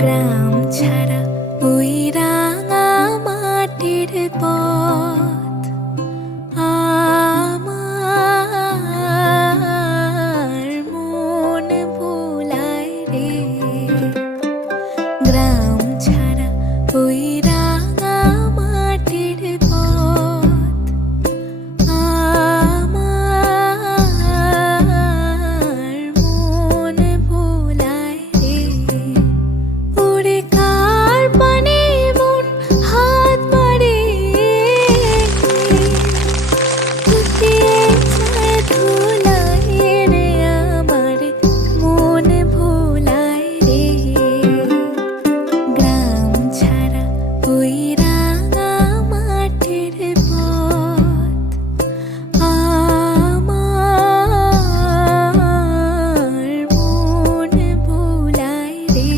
গ্রাম ছাড়া ওই রাঙা মাটির পথ আমার মন ভোলায় রে। গ্রাম ছাড়া ওই রাঙা মাটির পথ আমার মন ভোলায় রে। ওরে কার পানে মন হাত বাড়িয়ে লুকিয়ে যায় ধুলায় রে, আমার মন ভোলায় রে। গ্রাম ছাড়া ওই রাঙা মাটির পথ আমার মন ভোলায় রে।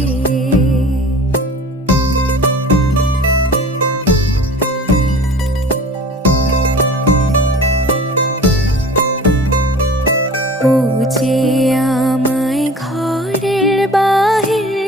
ও যে আমায় ঘরের বাহির